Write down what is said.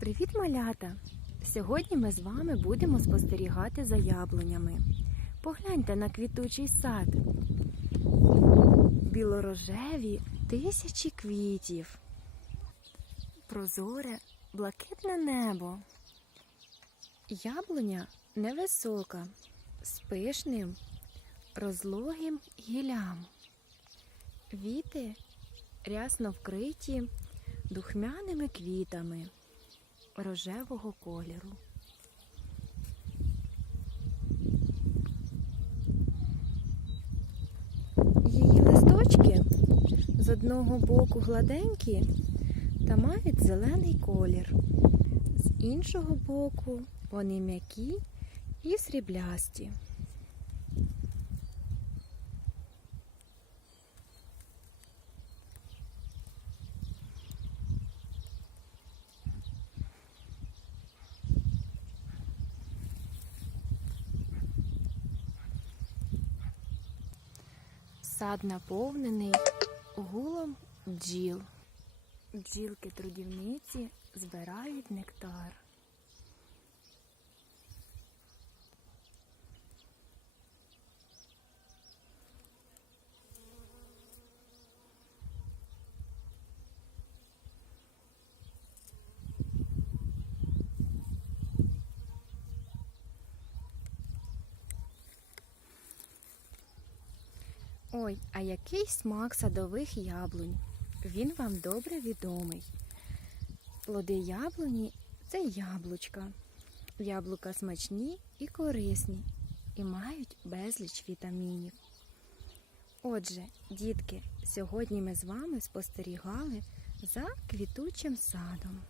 Привіт, малята! Сьогодні ми з вами будемо спостерігати за яблунями. Погляньте на квітучий сад. Білорожеві тисячі квітів. Прозоре, блакитне небо. Яблуня невисока, з пишним, розлогим гіллям. Віти рясно вкриті духмяними квітами рожевого кольору. Її листочки з одного боку гладенькі та мають зелений колір. З іншого боку вони м'які і сріблясті. Сад наповнений гулом бджіл. Бджілки-трудівниці збирають нектар. Ой, а який смак садових яблунь? Він вам добре відомий. Плоди яблуні це яблучка. Яблука смачні і корисні і мають безліч вітамінів. Отже, дітки, сьогодні ми з вами спостерігали за квітучим садом.